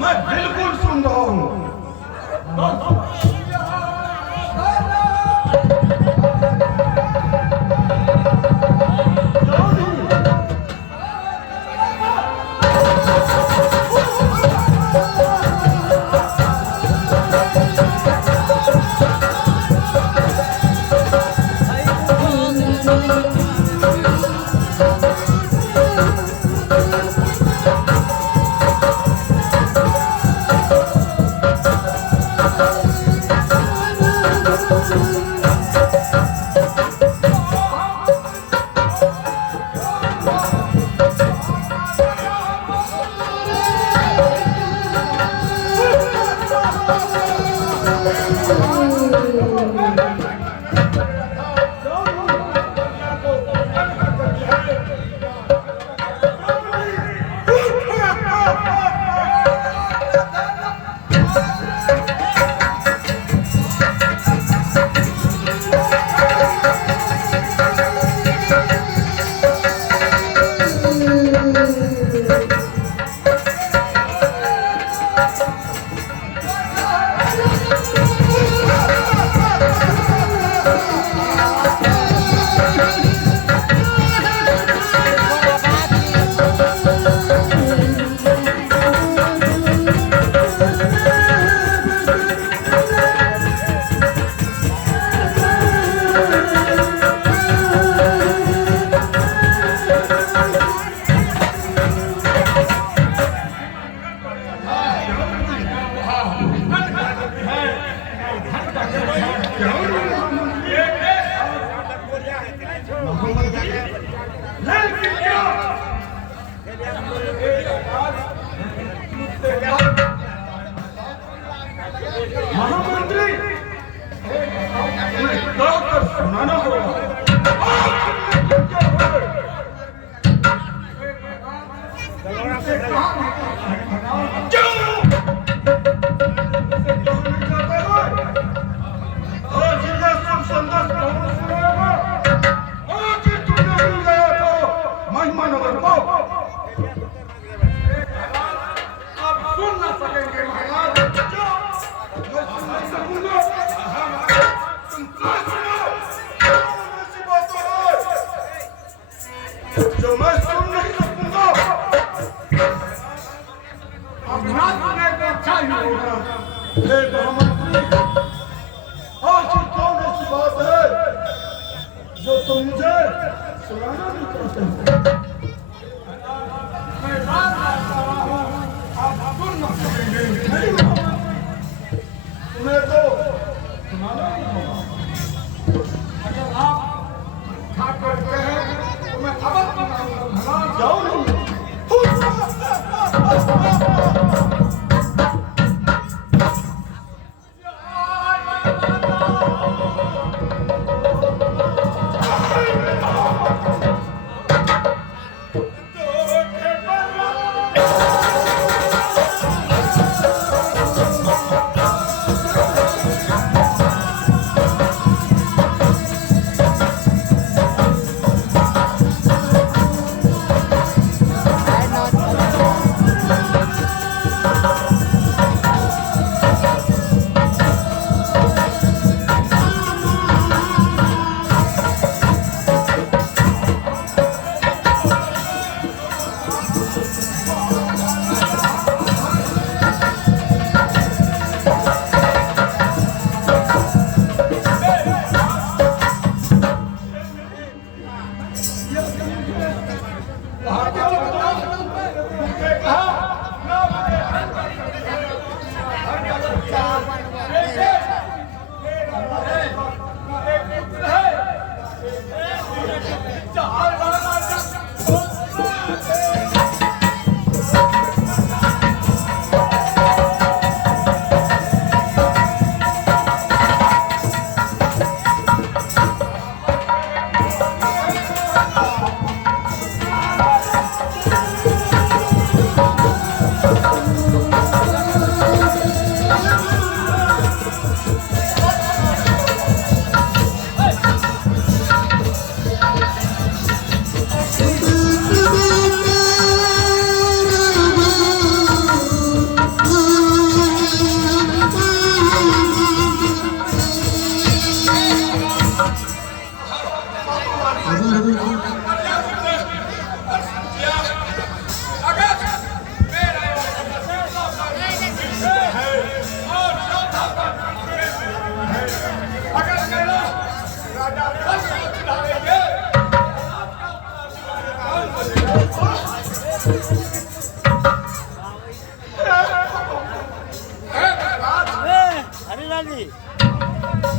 मैं बिल्कुल सुन रहा हूँ। महामंत्री कहकर सुनाना होगा। महिमा नगर को ही होगा। हे महामंत्री, आखिर कौन ऐसी बात है जो तुम मुझे सुनाना नहीं चाहते हो? मैं बात करता हूं, आप सुन ना सकेंगे। नहीं महामंत्री, तुम्हें तो सुनाना ही होगा। अगर आप खा करते हैं तो मैं अब सुनाऊंगा। जाओ नहीं।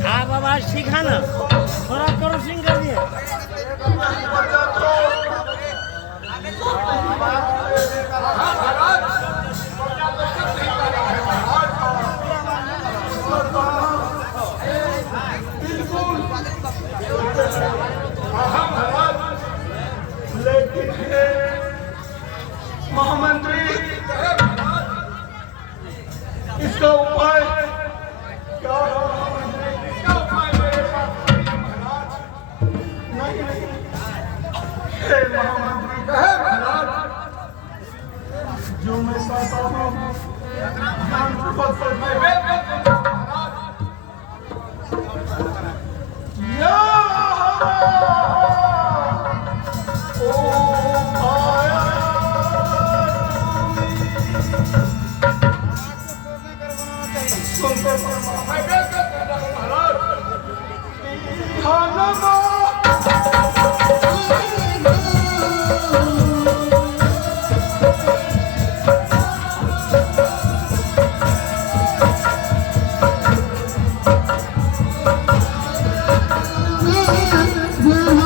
हाँ बाबा सीखा ना थोड़ा करो सिंग कर दिए। लेकिन महामंत्री, इसका उपाय क्या है? इसका उपाय मेरे पास नहीं है। हे महामंत्री, कहे महाराज, जो मैं चाहता हूँ ज्ञानपूर्वक करने Yeah.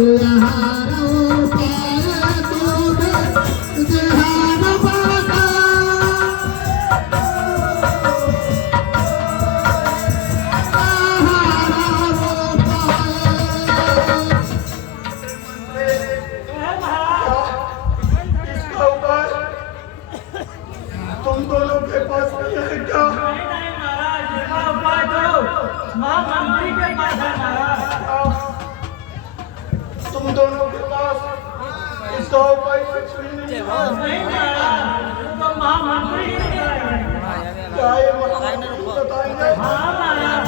इसका उपाय तुम दोनों के पास नहीं है क्या? नहीं महाराज, इसका उपाय तो महामंत्री के पास है महाराज। तुम दोनों के पास इसका उपाय कुछ भी नहीं है। नहीं महाराज, तो महामंत्री के पास है। क्या ये महामंत्री बताएंगे? हाँ महाराज।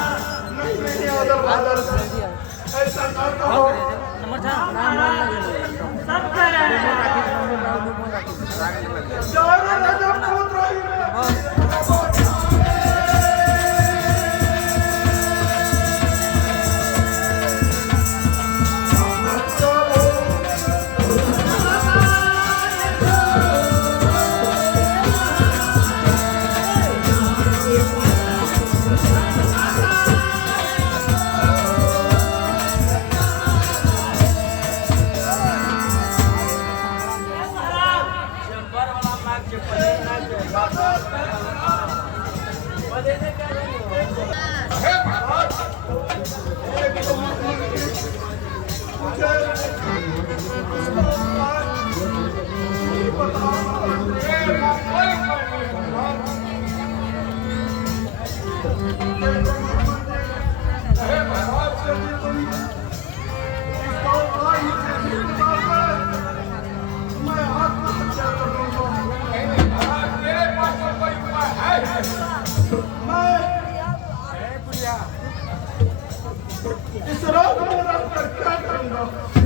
नहीं अदर वादर ऐसा ना कहो। सब कह रहे हैं। जाने राजा पूछ रही है। इस रात में क्या करूंगा?